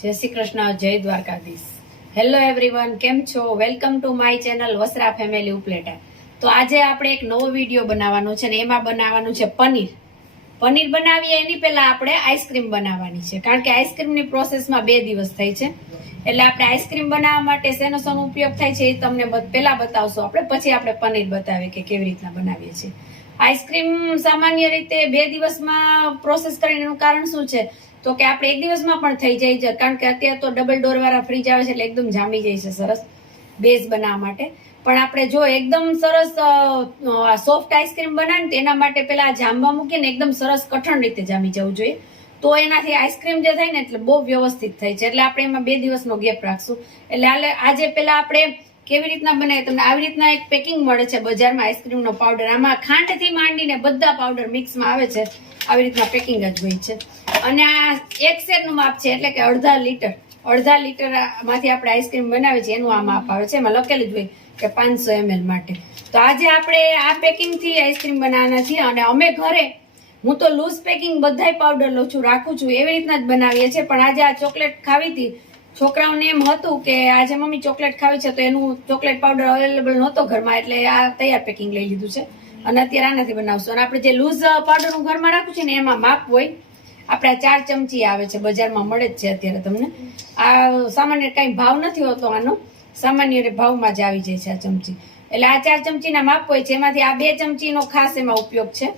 જય શ્રી કૃષ્ણ, જય Dwarkadhish. Hello everyone, કેમ છો? Welcome to my channel Vasra family Upleta. તો આજે આપણે એક નવો વિડીયો બનાવવાનો છે ને એમાં બનાવવાનું છે પનીર. પનીર બનાવીએ એની પહેલા આપણે આઈસ્ક્રીમ બનાવવાની છે, કારણ કે આઈસ્ક્રીમની પ્રોસેસમાં 2 દિવસ થઈ છે. એટલે આપણે આઈસ્ક્રીમ બનાવવા માટે શેનો ઉપયોગ થાય છે એ તમને પહેલા બતાવશું આપણે, પછી આપણે પનીર બતાવીએ કે કેવી રીતના બનાવીએ છીએ. આઈસ્ક્રીમ સામાન્ય રીતે 2 દિવસમાં પ્રોસેસ કરીને એનું કારણ શું છે તો કે આપણે 1 દિવસમાં પણ થઈ જાય છે, કારણ કે અત્યારે તો ડબલ ડોર વાળા ફ્રીજ આવે છે એટલે એકદમ જામી જાય છે સરસ બેઝ બનાવવા માટે. પણ આપણે જો એકદમ સરસ સોફ્ટ આઈસ્ક્રીમ બનાવીએ તો એના માટે પેલા જામવા મૂકીને એકદમ સરસ કઠણ રીતે જામી જવું જોઈએ, તો એનાથી આઈસ્ક્રીમ જે થાય ને એટલે બહુ વ્યવસ્થિત થાય છે. એટલે આપણે એમાં 2 દિવસનો ગેપ રાખશું. એટલે આજે પેલા આપણે કેવી રીતના બનાવીએ, તમને આવી રીતના એક પેકિંગ મળે છે બજારમાં આઈસ્ક્રીમનો પાવડર. આમાં ખાંડથી માંડીને બધા પાવડર મિક્સમાં આવે છે, આવી રીતના પેકિંગ જ હોય છે. અને આ 1 શેરનું માપ છે, એટલે કે અડધા લીટર માંથી આપણે આઈસ્ક્રીમ બનાવીએ છીએ એનું આ માપ આવે છે. એમાં લખેલું જ હોય કે 500 ml માટે. તો આજે આપણે આ પેકિંગ થી આઈસ્ક્રીમ બનાવવાના છીએ. અને અમે ઘરે, હું તો લૂઝ પેકિંગ બધાય પાવડર લઉં છું, રાખું છું, એવી રીતના જ બનાવીએ છીએ. પણ આજે આ ચોકલેટ ખાવી હતી, છોકરાઓને એમ હતું કે આજે મમ્મી ચોકલેટ ખાવી છે, તો એનું ચોકલેટ પાવડર અવેલેબલ નહોતો ઘરમાં, એટલે આ તૈયાર પેકિંગ લઈ લીધું છે અને અત્યારે આનાથી બનાવશું. અને આપણે જે લૂઝ પાવડર હું ઘરમાં રાખું છું ને એમાં માપ હોય, આપણે 4 ચમચી આવે છે, બજારમાં મળે જ છે અત્યારે તમને. આ સામાન્ય કઈ ભાવ નથી હોતો આનો, સામાન્ય ભાવમાં જ આવી જાય છે આ ચમચી. એટલે આ 4 ચમચીના માપ હોય છે, એમાંથી આ 2 ચમચીનો ખાસ એમાં ઉપયોગ છે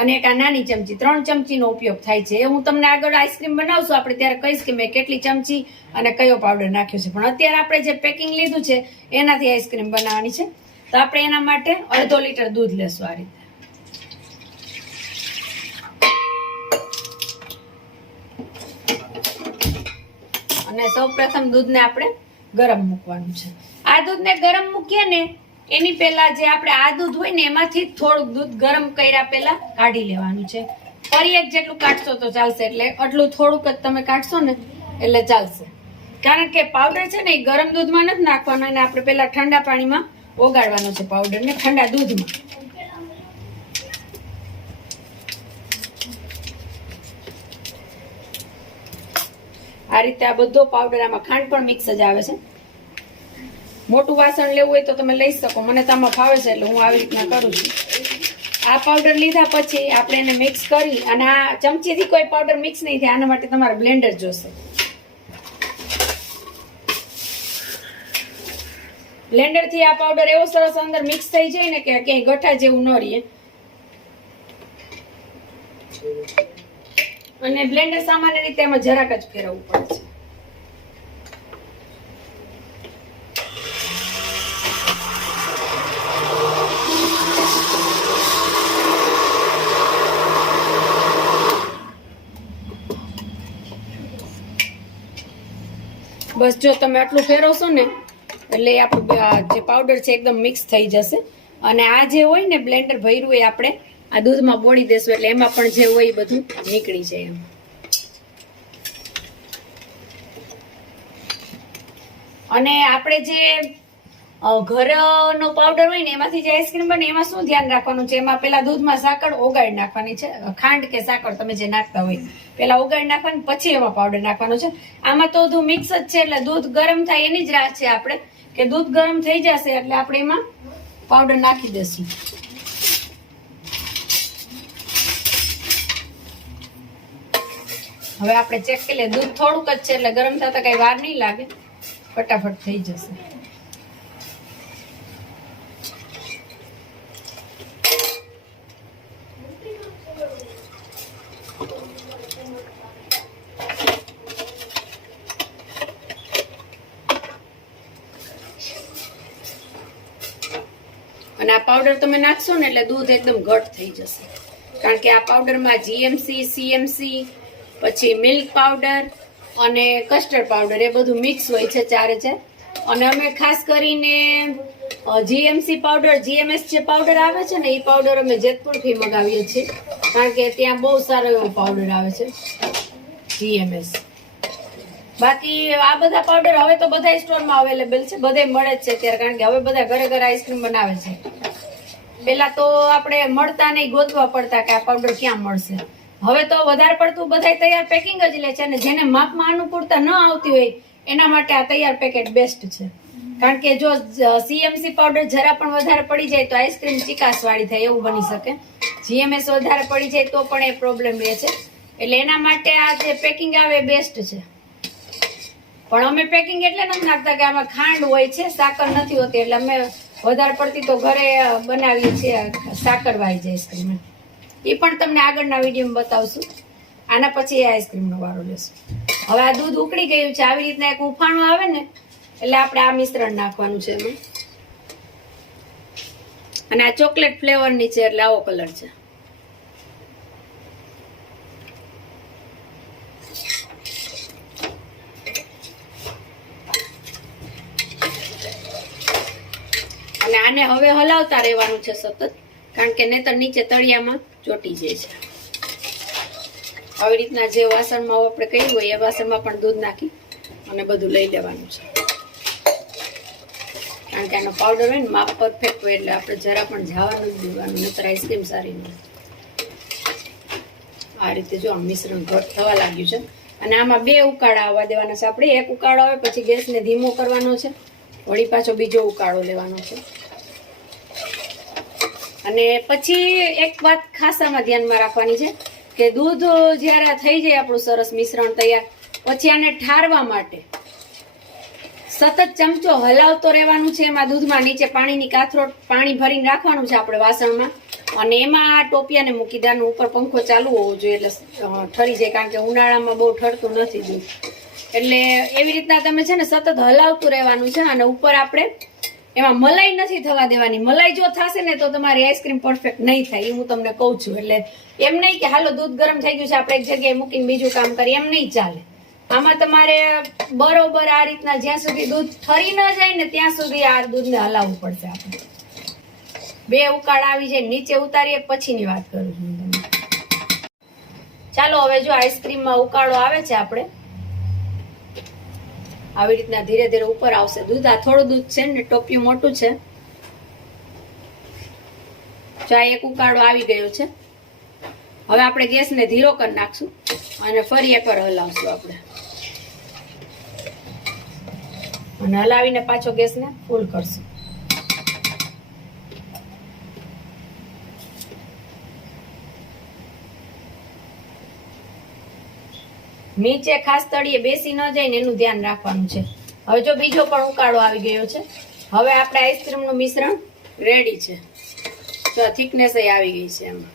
અને એક આ નાની ચમચી 3 ચમચીનો ઉપયોગ થાય છે. એ હું તમને આગળ આઈસ્ક્રીમ બનાવશું આપણે ત્યારે કહીશ કે મેં કેટલી ચમચી અને કયો પાવડર નાખ્યો છે. પણ અત્યારે આપણે જે પેકિંગ લીધું છે એનાથી આઈસ્ક્રીમ બનાવવાની છે. તો આપણે એના માટે 1/2 લીટર દૂધ લેશું આ રીતે. અને સૌપ્રથમ દૂધને આપણે ગરમ મૂકવાનું છે. આ દૂધને ગરમ મૂકીએ ને એની પહેલા જે આપણે આ દૂધ હોય ને એમાંથી થોડુંક દૂધ ગરમ કર્યા પહેલા કાઢી લેવાનું છે. ફરી એક જેટલું કાઢશો તો ચાલશે, એટલે આટલું થોડુંક જ તમે કાઢશો ને એટલે ચાલશે. કારણ કે પાવડર છે ને એ ગરમ દૂધમાં નથી નાખવાનો, અને આપણે પહેલા ઠંડા પાણીમાં ઓગાળવાનો છે પાવડર ને, ઠંડા દૂધમાં. આ રીતે આ બધો પાવડર, આમાં ખાંડ પણ મિક્સ જ આવે છે. મોટું વાસણ લેવું હોય તો તમે લઈ શકો, મને તો આમાં ફાવે છે એટલે હું આવી રીતના કરું છું. આ પાવડર લીધા પછી આપણે એને મિક્સ કરી, અને આ ચમચીથી કોઈ પાવડર મિક્સ નહીં થાય, આના માટે તમારે બ્લેન્ડર જોશે. બ્લેન્ડર થી આ પાવડર એવો સરસ અંદર મિક્સ થઈ જાય ને કે ક્યાંય ગઠા જેવું ન રહે. અને બ્લેન્ડર સામાન્ય રીતે એમાં જરાક જ ફેરવવું પડે છે. બસ જો તમે આટલું ફેરવશો ને એટલે આપણું જે પાવડર છે એકદમ મિક્સ થઈ જશે. અને આ જે હોય ને બ્લેન્ડર ભર્યું હોય આપણે આ દૂધમાં બોળી દેશું, એટલે એમાં પણ જે હોય એ બધું નીકળી જાય એમ. અને આપણે જે ઘરનો પાવડર હોય ને એમાંથી જે આઈસ્ક્રીમ બને એમાં શું ધ્યાન રાખવાનું છે, એમાં પેલા દૂધમાં સાકર ઓગાળી નાખવાની છે. ખાંડ કે સાકર તમે જે નાખતા હોય પેલા ઓગાળી નાખવાની, પછી એમાં પાવડર નાખવાનો છે. આમાં તો બધું મિક્સ જ છે, એટલે દૂધ ગરમ થાય એની જ રાહ છે આપણે, કે દૂધ ગરમ થઈ જશે એટલે આપણે એમાં પાવડર નાખી દેશું. હવે આપણે ચેક કરી લઈએ, દૂધ થોડુંક જ છે એટલે ગરમ થતા કઈ વાર નહીં લાગે, ફટાફટ થઈ જશે. અને આ પાવડર તમે નાખશો ને એટલે દૂધ એકદમ ઘટ થઈ જશે, કારણ કે આ પાવડરમાં જીએમસી, સીએમસી, પછી મિલ્ક પાવડર અને કસ્ટર્ડ પાવડર એ બધું મિક્સ હોય છે, ચારે છે. અને અમે ખાસ કરીને જીએમસી પાવડર, જીએમએસ જે પાવડર આવે છે ને એ પાવડર અમે જેતપુરથી મગાવીએ છીએ, કારણ કે ત્યાં બહુ સારો એવો પાવડર આવે છે જીએમએસ. બાકી આ બધા પાવડર હવે તો બધા સ્ટોરમાં અવેલેબલ છે, બધે મળે જ છે ત્યારે, કારણ કે હવે બધા ઘરે ઘરે આઈસ્ક્રીમ બનાવે છે. પેલા તો આપણે મળતા નહીં, ગોતવા પડતા કે આ પાવડર ક્યાં મળશે. હવે તો વધારે પડતું બધાય તૈયાર પેકિંગ જ લે છે, અને જેને માપમાં અનુકૂળતા ન આવતી હોય એના માટે આ તૈયાર પેકેટ બેસ્ટ છે. કારણ કે જો સીએમસી પાવડર જરા પણ વધારે પડી જાય તો આઈસ્ક્રીમ ચીકાશ વાળી થાય એવું બની શકે. જીએમએસ વધારે પડી જાય તો પણ એ પ્રોબ્લેમ રહે છે. એટલે એના માટે આ જે પેકિંગ આવે એ બેસ્ટ છે. પણ અમે પેકિંગ એટલે નથી નાખતા કે આમાં ખાંડ હોય છે, સાકર નથી હોતી. એટલે અમે વધારે પડતી તો ઘરે બનાવીએ છીએ સાકરવાળી જ આઈસ્ક્રીમ. એ પણ તમને આગળના વિડીયોમાં બતાવશું. આના પછી એ આઈસ્ક્રીમનો વારો લેશું. હવે આ દૂધ ઉકળી ગયું છે. આવી રીતના એક ઉફાણું આવે ને એટલે આપણે આ મિશ્રણ નાખવાનું છે એમાં. અને આ ચોકલેટ ફ્લેવરની છે એટલે આવો કલર છે. અને આને હવે હલાવતા રહેવાનું છે સતત, કારણ કે નહીતર નીચે તળિયામાં ચોટી જાય છે. આવી રીતના જે વાસણમાં આપણે કર્યું હોય એ વાસણમાં પણ દૂધ નાખી અને બધું લઈ લેવાનું છે. કારણ કે આનો પાવડર હોય ને માપ પરફેક્ટ હોય એટલે આપણે જરા પણ જવાનું જ દેવાનું, નહીતર આઈસ્ક્રીમ સારી ન હોય. આ રીતે જો મિશ્રણ ઘટ થવા લાગ્યું છે. અને આમાં 2 ઉકાળા આવવા દેવાના છે આપણે. એક ઉકાળો આવે પછી ગેસને ધીમો કરવાનો છે, વળી પાછો બીજો ઉકાળો લેવાનો છે. અને પછી એક વાત ખાસ આમાં ધ્યાનમાં રાખવાની છે કે દૂધ જ્યારે થઈ જાય આપણું સરસ મિશ્રણ તૈયાર, પછી આને ઠારવા માટે સતત ચમચો હલાવતો રહેવાનું છે. એમાં દૂધમાં નીચે પાણીની કાથરોટ પાણી ભરીને રાખવાનું છે આપણે વાસણમાં, અને એમાં આ ટોપિયાને મૂકી દેવાનું. ઉપર પંખો ચાલુ હોવો જોઈએ એટલે ઠરી જાય, કારણ કે ઉનાળામાં બહુ ઠરતું નથી દૂધ. એટલે એવી રીતના તમે છે ને સતત હલાવતું રહેવાનું છે. અને ઉપર આપણે એમાં મલાઈ નથી થવા દેવાની. મલાઈ જો થશે ને તો તમારી આઈસ્ક્રીમ પરફેક્ટ નહીં થાય, એ હું તમને કહું છું. એટલે એમ નહીં કે હાલો દૂધ ગરમ થઈ ગયું છે આપણે એક જગ્યાએ મૂકીને બીજું કામ કરીએ, એમ નહીં ચાલે. આમાં તમારે બરોબર આ રીતના જ્યાં સુધી દૂધ ઠરી ન જાય ને ત્યાં સુધી આ દૂધને હલાવવું પડશે. આપણે 2 ઉકાળા આવી જાય નીચે ઉતારીએ પછીની વાત કરું છું તમને. ચાલો હવે જો આઈસ્ક્રીમમાં ઉકાળો આવે છે, આપણે આવી રીતના ધીરે ધીરે ઉપર આવશે દૂધ. આ થોડું દૂધ છે ને ટોપિયું મોટું છે. જો આ એક ઉકાળો આવી ગયો છે. હવે આપણે ગેસને ધીરો કરી નાખશું અને ફરી એકવાર હલાવશું આપણે. અને હલાવીને પાછો ગેસને ફૂલ કરશું. નીચે ખાસ તળિયે બેસી ન જાય ને એનું ધ્યાન રાખવાનું છે. હવે જો બીજો પણ ઉકાળો આવી ગયો છે. હવે આપણે આઈસ્ક્રીમનું મિશ્રણ રેડી છે. જો થિકનેસ આવી ગઈ છે. એમાં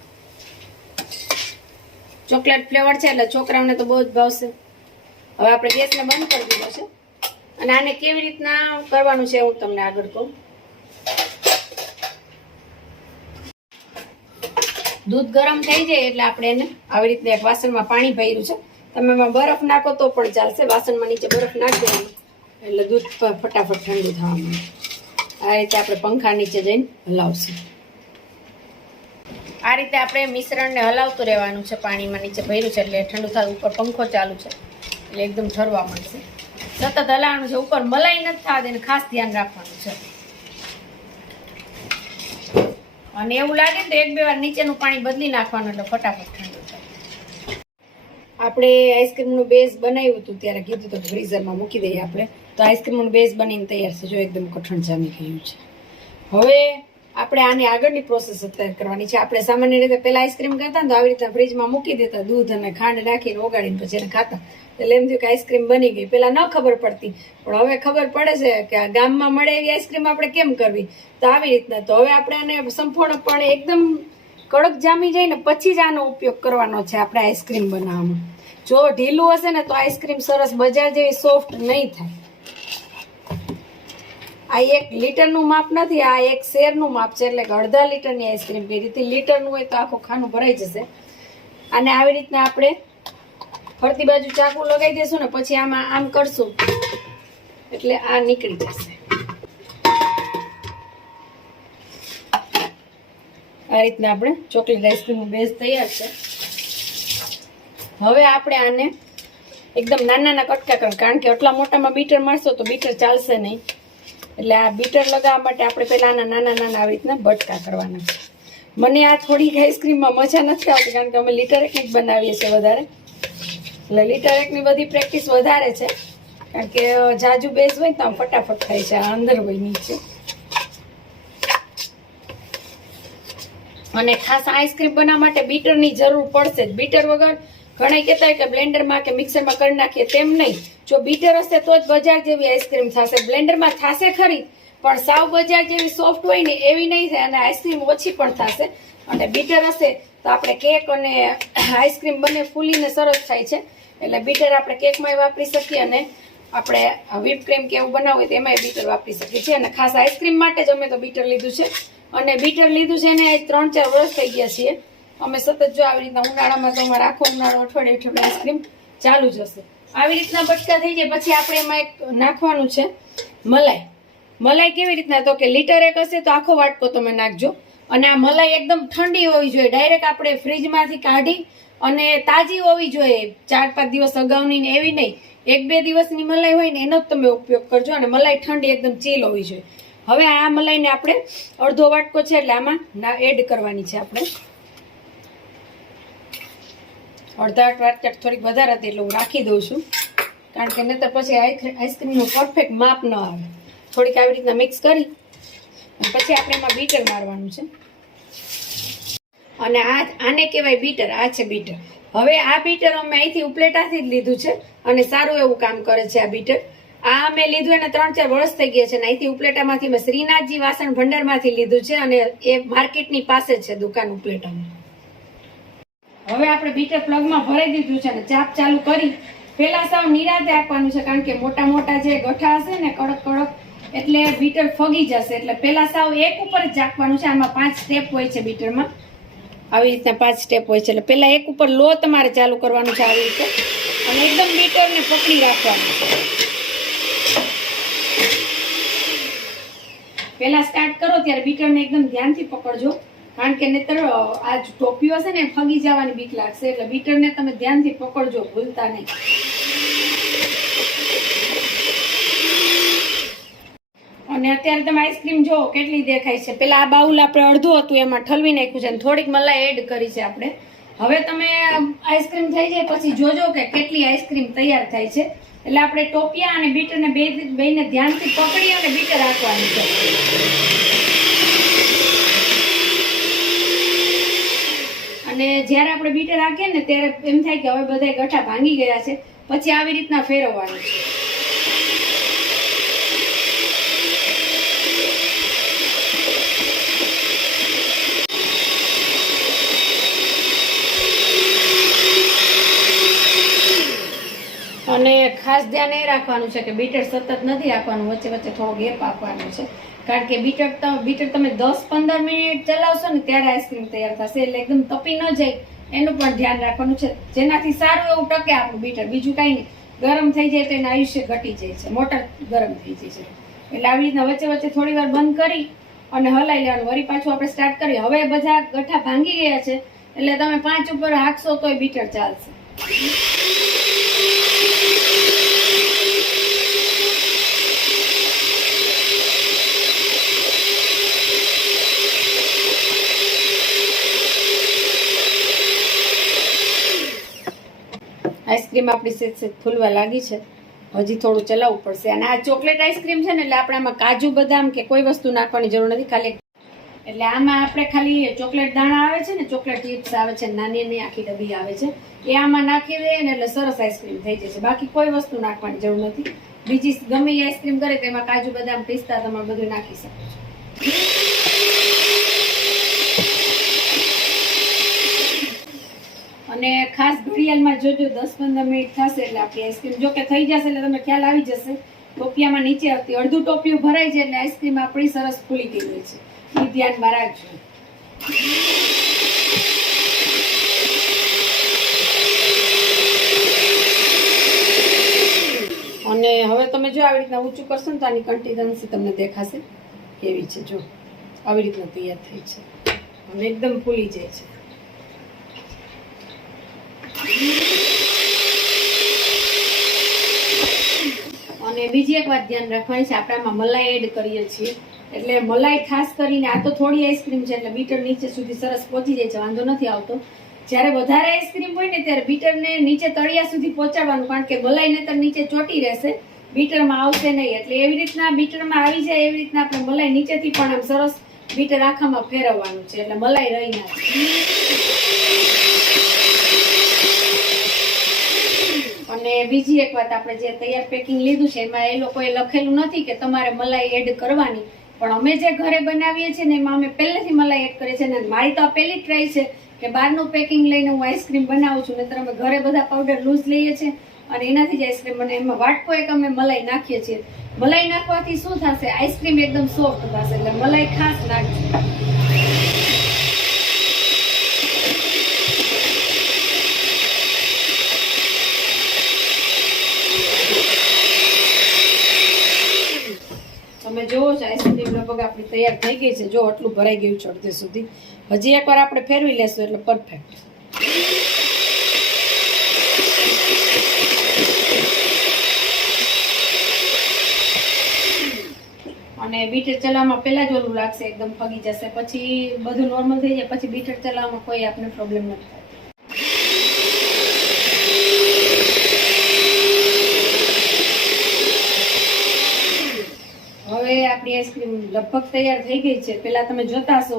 ચોકલેટ ફ્લેવર છે એટલે છોકરાઓને તો બહુ જ ભાવશે. હવે આપણે ગેસને બંધ કરી દીધો છે. અને આને કેવી રીતના કરવાનું છે હું તમને આગળ કહું. દૂધ ગરમ થઈ જાય એટલે આપણે એને આવી રીતના એક વાસણમાં પાણી ભર્યું છે. તમે એમાં બરફ નાખો તો પણ ચાલશે. વાસણમાં નીચે બરફ નાખી દેવાનું એટલે દૂધ ફટાફટ ઠંડુ થવા માંડે. આ રીતે આપણે પંખા નીચે જઈને હલાવશું. આ રીતે આપણે મિશ્રણને હલાવતું રહેવાનું છે. પાણીમાં નીચે ભર્યું છે એટલે ઠંડુ થાય. ઉપર પંખો ચાલુ છે એટલે એકદમ ઠરવા મળશે. સતત હલાવવાનું છે. ઉપર મલાઈ નથી થવા દે, ખાસ ધ્યાન રાખવાનું છે. અને એવું લાગે ને તો 1-2 વાર નીચેનું પાણી બદલી નાખવાનું એટલે ફટાફટ ઠંડુ થાય. આપણે આઈસ્ક્રીમનું બેઝ બનાવ્યું હતું ત્યારે કીધું તો ફ્રીઝરમાં મૂકી દઈએ આપણે. તો આઈસ્ક્રીમનું બેઝ બનીને તૈયાર છે. જો એકદમ કઠણ જામી ગયું છે. હવે આપણે આની આગળની પ્રોસેસ અત્યારે કરવાની છે. આપણે સામાન્ય રીતે પેલા આઈસ્ક્રીમ કરતા ને તો આવી રીતના ફ્રીજમાં મૂકી દેતા, દૂધ અને ખાંડ નાખીને ઓગાળીને પછી એને ખાતા. એટલે એમ થયું કે આઈસ્ક્રીમ બની ગઈ. પેલા ન ખબર પડતી, પણ હવે ખબર પડે છે કે આ ગામમાં મળે એવી આઈસ્ક્રીમ આપણે કેમ કરવી. તો આવી રીતના તો હવે આપણે આને સંપૂર્ણપણે એકદમ કડક જામી જાય ને પછી જ આનો ઉપયોગ કરવાનો છે આપણે આઈસ્ક્રીમ બનાવવામાં. જો ઢીલું હશે ને તો આઈસ્ક્રીમ સરસ બજાર જેવી સોફ્ટ નહીં થાય. આ 1 લીટરનું માપ નથી, આ 1 શેરનું માપ છે. એટલે અડધા લીટરની આઈસ્ક્રીમ કરી હતી. લીટરનું હોય તો આખું ખાનું ભરાઈ જશે. અને આવી રીતના આપણે ફરતી બાજુ ચાકુ લગાવી દેશું ને પછી આમાં આમ કરશું એટલે આ નીકળી જશે. આ રીતના આપણે ચોકલેટ આઈસ્ક્રીમનો બેઝ તૈયાર છે. હવે આપણે આને એકદમ નાના કટકા કરવા, કારણ કે આટલા મોટામાં બીટર મારશો તો બીટર ચાલશે નહીં. એટલે આ બીટર લગાવવા માટે આપણે પહેલા આના નાના આવી રીતના બટકા કરવાના છે. મને આ થોડીક આઈસ્ક્રીમમાં મજા નથી આવતી કારણ કે અમે લીટર એકની જ બનાવીએ છીએ વધારે, એટલે લીટર એકની બધી પ્રેક્ટિસ વધારે છે કારણ કે જાજુ બેઝ હોય તો આમ ફટાફટ થાય છે, આ અંદર હોય નીચે. અને ખાસ આઈસ્ક્રીમ બનાવવા માટે બીટરની જરૂર પડશે જ. બીટર વગર ઘણા કહેતા હોય કે બ્લેન્ડરમાં કે મિક્સરમાં કરી નાખીએ, તેમ નહીં. જો બીટર હશે તો જ બજાર જેવી આઈસ્ક્રીમ થશે. બ્લેન્ડરમાં થશે ખરી પણ સાવ બજાર જેવી સોફ્ટ હોય ને એવી નહીં થાય અને આઈસ્ક્રીમ ઓછી પણ થશે. અને બીટર હશે તો આપણે કેક અને આઈસ્ક્રીમ બંને ફૂલીને સરસ થાય છે. એટલે બીટર આપણે કેકમાં વાપરી શકીએ અને આપણે વ્હીપ ક્રીમ કે એવું બનાવવું હોય તો એમાંય બીટર વાપરી શકીએ છીએ. અને ખાસ આઈસ્ક્રીમ માટે જ અમે તો બીટર લીધું છે. અને બીટર લીધું છે ને 3-4 વર્ષ થઈ ગયા છીએ અમે સતત. જો આવી રીતના ઉનાળામાં તો અમારે આખો ઉનાળો અઠવાડિયે આઈસ્ક્રીમ ચાલુ જ હશે. આવી રીતના બટકા થઈ જાય પછી આપણે એમાં એક નાખવાનું છે મલાઈ. મલાઈ કેવી રીતના તો કે લીટર એક હશે તો આખો વાટકો તમે નાખજો. અને આ મલાઈ એકદમ ઠંડી હોવી જોઈએ, ડાયરેક્ટ આપણે ફ્રીજમાંથી કાઢી અને તાજી હોવી જોઈએ, 4-5 દિવસ અગાઉની ને એવી નહીં. 1-2 દિવસની મલાઈ હોય ને એનો જ તમે ઉપયોગ કરજો. અને મલાઈ ઠંડી એકદમ ચીલ હોવી જોઈએ. હવે આ મલાઈને આપણે અડધો વાટકો છે એટલે આમાં એડ કરવાની છે. આપણે અડધા વાટકા થોડીક વધારે હતી એટલે હું રાખી દઉં છું કારણ કે નહીતર પછી આઈસ્ક્રીમનું પરફેક્ટ માપ ન આવે. થોડીક આવી રીતના મિક્સ કરી અને પછી આપણે એમાં બીટર મારવાનું છે. અને આને કહેવાય બીટર. આ છે બીટર. હવે આ બીટર અમે અહીંથી ઉપલેટાથી જ લીધું છે અને સારું એવું કામ કરે છે આ બીટર. આ અમે લીધું એને 3-4 વર્ષ થઈ ગયા છે અને અહીંથી ઉપલેટામાંથી મેં શ્રીનાથજી વાસણ ભંડારમાંથી લીધું છે અને એ માર્કેટની પાસે છે દુકાન ઉપલેટામાં. હવે આપણે બીટર પ્લગમાં ભરાઈ દીધું છે અને ચાપ ચાલુ કરી પેલા સાવ નિરાતે આપવાનું છે કારણ કે મોટા મોટા જે ગઠ્ઠા હશે ને કડક કડક એટલે બીટર ફગી જશે. એટલે પેલા સાવ એક ઉપર જ રાખવાનું છે. આમાં 5 સ્ટેપ હોય છે બીટરમાં, આવી રીતના 5 સ્ટેપ હોય છે. એટલે પેલા એક ઉપર લો તમારે ચાલુ કરવાનું છે આવી રીતે અને એકદમ બીટરને પકડી રાખવાનું છે. પેલા સ્ટાર્ટ કરો ત્યારે બીટરને એકદમ ધ્યાનથી પકડજો કારણ કે નહીતર આ ટોપીઓ હશે ને ફગી જવાની બીક લાગશે. એટલે બીટરને તમે ધ્યાનથી પકડજો, ભૂલતા નહીં. અને અત્યારે તમે આઈસ્ક્રીમ જો કેટલી દેખાય છે. પેલા આ બાઉલ આપણે અડધું હતું એમાં ઠલવી નાખ્યું છે અને થોડીક મલાઈ એડ કરી છે આપણે. હવે તમે આઈસ્ક્રીમ થઈ જાય પછી જોજો કે કેટલી આઈસ્ક્રીમ તૈયાર થાય છે. એટલે આપણે ટોપિયા અને બીટરને બેને ધ્યાનથી પકડી અને બીટર રાખવાનું છે. અને જ્યારે આપણે બીટર રાખીએ ને ત્યારે એમ થાય કે હવે બધા ગઠ્ઠા ભાંગી ગયા છે, પછી આવી રીતના ફેરવવાનું છે. અને ખાસ ધ્યાન એ રાખવાનું છે કે બીટર સતત નથી રાખવાનું, વચ્ચે વચ્ચે થોડો ગેપ આપવાનો છે કારણ કે બીટર તમે 10-15 મિનિટ ચલાવશો ને ત્યારે આઈસ્ક્રીમ તૈયાર થશે. એટલે એકદમ તપી ન જાય એનું પણ ધ્યાન રાખવાનું છે જેનાથી સારું એવું ટકે આપણું બીટર. બીજું કાંઈ નહીં, ગરમ થઈ જાય તો એનું આયુષ્ય ઘટી જાય છે, મોટર ગરમ થઈ જાય છે. એટલે આવી રીતના વચ્ચે વચ્ચે થોડી વાર બંધ કરી અને હલાઈ લેવાનું. વળી પાછું આપણે સ્ટાર્ટ કરીએ. હવે બધા ગઠ્ઠા ભાંગી ગયા છે એટલે તમે 5 ઉપર હાંકશો તોય બીટર ચાલશે. આઈસ્ક્રીમ આપણી સેજ ફૂલવા લાગી છે, હજી થોડું ચલાવવું પડશે. અને આ ચોકલેટ આઈસ્ક્રીમ છે ને એટલે આપણે આમાં કાજુ બદામ કે કોઈ વસ્તુ નાખવાની જરૂર નથી, ખાલી એટલે આમાં આપણે ખાલી ચોકલેટ દાણા આવે છે ને, ચોકલેટ ચિપ્સ આવે છે, નાની નાની આખી ડબ્બી આવે છે, એ આમાં નાખી દઈએ ને એટલે સરસ આઈસ્ક્રીમ થઈ જશે. બાકી કોઈ વસ્તુ નાખવાની જરૂર નથી. બીજી ગમે એ આઈસ્ક્રીમ કરે તો એમાં કાજુ બદામ પિસ્તા તમે બધું નાખી શકો છો. અને ખાસ ઘડિયાળમાં જોજો 10-15 મિનિટ થશે એટલે આપણી આઈસ્ક્રીમ જો કે થઈ જશે એટલે તમને ખ્યાલ આવી જશે. ટોપિયામાં નીચે હતી અડધું ટોપિયું ભરાય છે એટલે આઈસ્ક્રીમ આપણી સરસ ફૂલી ગઈ હોય છે, એ ધ્યાનમાં રાખજો. અને હવે તમે જો આવી રીતના ઊંચું કરશો ને તો આની કન્સિસ્ટન્સી તમને દેખાશે કેવી છે. જો આવી રીતના તૈયાર થઈ છે અને એકદમ ફૂલી જાય છે. અને બીજી એક વાત ધ્યાન રાખવાની છે, આપણે આમાં મલાઈ એડ કરીએ છીએ એટલે મલાઈ ખાસ કરીને, આ તો થોડી આઈસ્ક્રીમ છે એટલે બીટર નીચે સુધી સરસ પહોંચી જાય છે, વાંધો નથી આવતો. જ્યારે વધારે આઈસ્ક્રીમ હોય ને ત્યારે બીટરને નીચે તળિયા સુધી પહોંચાડવાનું, કારણ કે મલાઈ નહીતર નીચે ચોટી રહેશે, બીટરમાં આવશે નહીં. એટલે એવી રીતના બીટરમાં આવી જાય એવી રીતના આપણે મલાઈ નીચેથી પણ આમ સરસ બીટર આખામાં ફેરવવાનું છે, એટલે મલાઈ રહી ના જાય. અને બીજી એક વાત, આપણે જે તૈયાર પેકિંગ લીધું છે એમાં એ લોકોએ લખેલું નથી કે તમારે મલાઈ એડ કરવાની, પણ અમે જે ઘરે બનાવીએ છીએ ને એમાં અમે પહેલેથી મલાઈ એડ કરીએ છીએ. ને મારી તો આ પહેલી ટ્રાય છે કે બહારનું પેકિંગ લઈને હું આઈસ્ક્રીમ બનાવું છું, નહીતર અમે ઘરે બધા પાવડર લૂઝ લઈએ છીએ અને એનાથી જ આઈસ્ક્રીમ બને. એમાં વાટકો એક અમે મલાઈ નાખીએ છીએ. મલાઈ નાખવાથી શું થશે, આઈસ્ક્રીમ એકદમ સોફ્ટ થશે, એટલે મલાઈ ખાસ નાખજો. તમે જોવો છો આઈસ્ક્રીમ લગભગ આપણી તૈયાર થઈ ગઈ છે. જો આટલું ભરાઈ ગયું છે અડધે સુધી. હજી એકવાર આપણે ફેરવી લેશું એટલે પરફેક્ટ. અને બીટર ચલાવવામાં પહેલા જ ઓલું લાગશે, એકદમ ફગી જશે, પછી બધું નોર્મલ થઈ જાય, પછી બીટર ચલાવવામાં કોઈ આપણે પ્રોબ્લેમ નથી થાય. હવે આપણી આઈસ્ક્રીમ લગભગ તૈયાર થઈ ગઈ છે. પેલા તમે જોતા હશો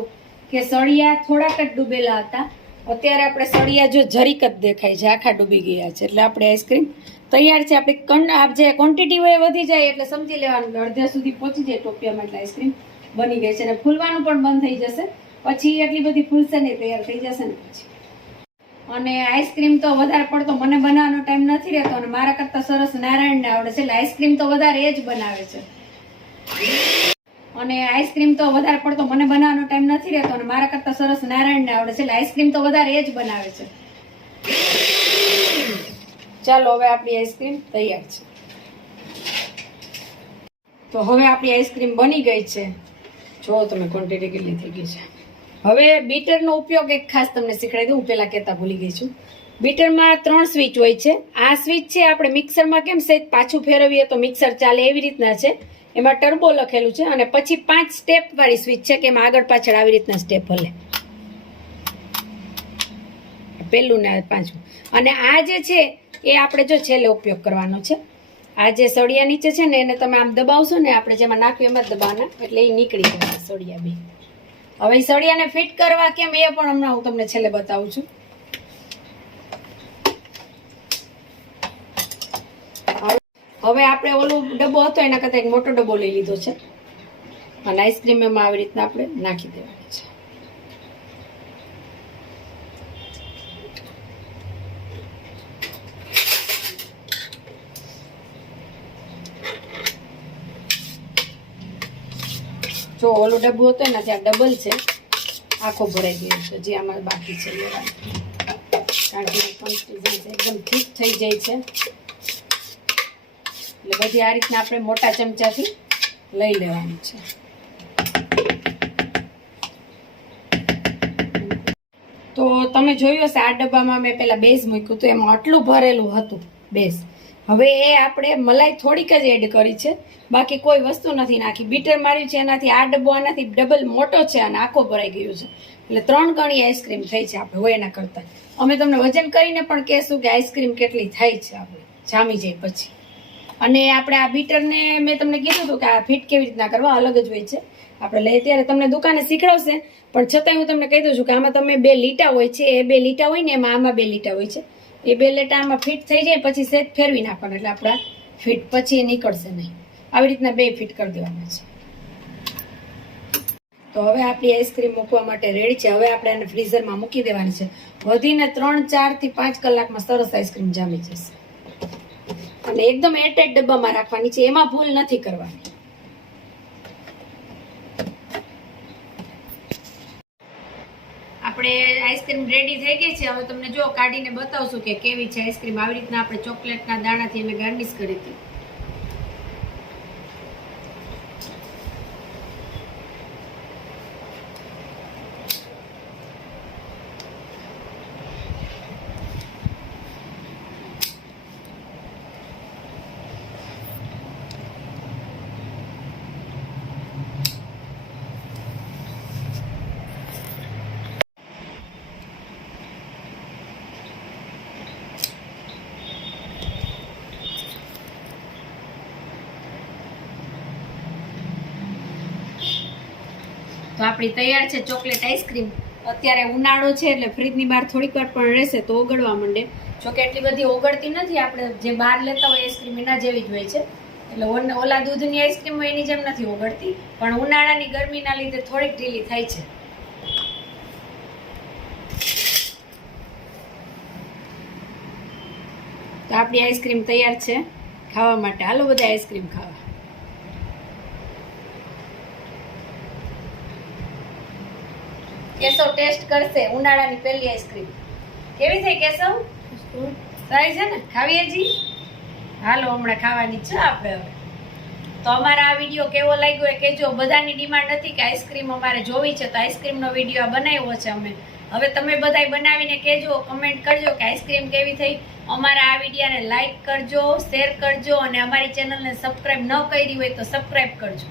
કે સળિયા થોડાક જ ડૂબેલા હતા, અત્યારે આપણે સળિયા જો જરીક જ દેખાય છે, આખા ડૂબી ગયા છે. એટલે આપણે આઈસ્ક્રીમ તૈયાર છે. આપણી જે ક્વોન્ટિટી હોય વધી જાય એટલે સમજી લેવાનું કે અડધા સુધી પહોંચી જાય ટોપિયામાં, એટલે આઈસ્ક્રીમ બની ગઈ છે. અને ફૂલવાનું પણ બંધ થઈ જશે, પછી એટલી બધી ફૂલશે નહીં, તૈયાર થઈ જશે ને પછી. અને આઈસ્ક્રીમ તો વધારે પડતો મને બનાવવાનો ટાઈમ નથી રહેતો, અને મારા કરતા સરસ નારાયણને આવડે છે, એટલે આઈસ્ક્રીમ તો વધારે એ જ બનાવે છે. અને આઈસ્ક્રીમ તો વધારે પડતો મને બનાવવાનો ટાઈમ નથી રહેતો, અને મારા કરતા સરસ નારાયણને આવડે છે, એટલે આઈસ્ક્રીમ તો વધારે એ જ બનાવે છે. ચાલો હવે આપણી આઈસ્ક્રીમ તૈયાર છે. તો હવે આપણી આઈસ્ક્રીમ બની ગઈ છે. જો તમે ક્વોન્ટિટી કેટલી થઈ ગઈ છે. હવે બીટરનો ઉપયોગ એક ખાસ તમને શીખવાડી દઉં, હું પેલા કહેતા ભૂલી ગઈ છું. બીટરમાં 3 સ્વિચ હોય છે. આ સ્વિચ છે આપણે મિક્સરમાં કેમ સહેજ પાછું ફેરવીએ તો મિક્સર ચાલે એવી રીતના છે. એમાં ટર્બો લખેલું છે, અને પછી 5 સ્ટેપ વાળી સ્વિચ છે કે એમાં આગળ પાછળ આવી રીતના સ્ટેપ હલે, પેલું ને પાંચમું. અને આ જે છે એ આપણે જો છેલ્લે ઉપયોગ કરવાનો છે. આ જે સળિયા નીચે છે ને એને તમે આમ દબાવશો ને, આપણે જેમાં નાખ્યું એમાં જ દબાવવાના, એટલે એ નીકળી જશે સળિયા બી. હવે એ સળિયાને ફિટ કરવા કેમ એ પણ હમણાં હું તમને છેલ્લે બતાવું છું. હવે આપણે ઓલું ડબ્બો હતો એના કરતાં એક મોટો ડબ્બો લઈ લીધો છે, અને આઈસ્ક્રીમ એમાં આવી રીતના આપણે નાખી દેવાની છે. જો ઓલું ડબ્બો હતો એના ત્યાં ડબલ છે, આખો ભરાઈ ગયો છે. જે આમાં બાકી છે કારણ કે એકદમ ઠીક થઈ જાય છે. એટલે બધી આ રીતના આપણે મોટા ચમચાથી લઈ લેવાની છે. તો તમે જોયું હશે આ ડબ્બામાં મેં પેલા બેઝ મૂક્યું હતું, એમાં આટલું ભરેલું હતું બેઝ. હવે એ આપણે મલાઈ થોડીક જ એડ કરી છે, બાકી કોઈ વસ્તુ નથી નાખી. બીટર માર્યું છે એનાથી આ ડબ્બો આનાથી ડબલ મોટો છે અને આખો ભરાઈ ગયો છે, એટલે 3 ગણી આઈસ્ક્રીમ થઈ છે આપણે હોય એના કરતા. અમે તમને વજન કરીને પણ કહેશું કે આઈસ્ક્રીમ કેટલી થાય છે આપણે જામી જાય પછી. અને આપણે આ બીટરને મેં તમને કીધું હતું કે આ ફિટ કેવી રીતના કરવા, અલગ જ હોય છે. આપણે લઈએ ત્યારે તમને દુકાને શીખડાવશે, પણ છતાંય હું તમને કહી દઉં છું કે આમાં તમે 2 લીટા હોય છે, એ 2 લીટા હોય ને એમાં આમાં 2 લીટા હોય છે. એ 2 લીટા આમાં ફિટ થઈ જાય પછી સેજ ફેરવી નાખવાના, એટલે આપણા ફિટ પછી નીકળશે નહીં. આવી રીતના 2 ફિટ કરી દેવાના છે. તો હવે આપણી આઈસ્ક્રીમ મૂકવા માટે રેડી છે. હવે આપણે આને ફ્રીઝરમાં મૂકી દેવાની છે. વધીને 3, 4 થી 5 કલાકમાં સરસ આઈસ્ક્રીમ જામી જશે. અને એકદમ એરટાઈટ ડબ્બામાં રાખવાની છે, એમાં ભૂલ નથી કરવાની. આપણે આઈસ્ક્રીમ રેડી થઈ ગઈ છે. હવે તમને જો કાઢીને બતાવશું કે કેવી છે આઈસ્ક્રીમ. આવી રીતના આપણે ચોકલેટના દાણાથી એને ગાર્નિશ કરી હતી. તો આપણી તૈયાર છે ચોકલેટ આઈસ્ક્રીમ. અત્યારે ઉનાળો છે એટલે ફ્રીજની બહાર થોડીક વાર પણ રહેશે તો ઓગળવા માંડે. જોકે એટલી બધી ઓગળતી નથી, આપણે જે બહાર લેતા હોય આઈસ્ક્રીમ એના જેવી જ હોય છે. એટલે ઓલા દૂધની આઈસ્ક્રીમ હોય એની જેમ નથી ઓગળતી, પણ ઉનાળાની ગરમીના લીધે થોડીક ઢીલી થાય છે. તો આપણી આઈસ્ક્રીમ તૈયાર છે ખાવા માટે. હાલો બધા આઈસ્ક્રીમ ખાવા. કેશવ ટેસ્ટ કરશે ઉનાળાની પહેલી આઈસ્ક્રીમ. કેવી થઈ કેશવ? સારી છે ને? ખાવી હજી? હાલો હમણાં ખાવાની છે આપણે હવે. તો અમારા આ વિડીયો કેવો લાગ્યો એ કહેજો. બધાની ડિમાન્ડ હતી કે આઈસ્ક્રીમ અમારે જોવી છે, તો આઈસ્ક્રીમનો વિડીયો બનાવ્યો છે અમે. હવે તમે બધાય બનાવીને કહેજો, કમેન્ટ કરજો કે આઈસ્ક્રીમ કેવી થઈ. અમારા આ વિડીયોને લાઈક કરજો, શેર કરજો અને અમારી ચેનલને સબસ્ક્રાઈબ ન કરી હોય તો સબસ્ક્રાઈબ કરજો.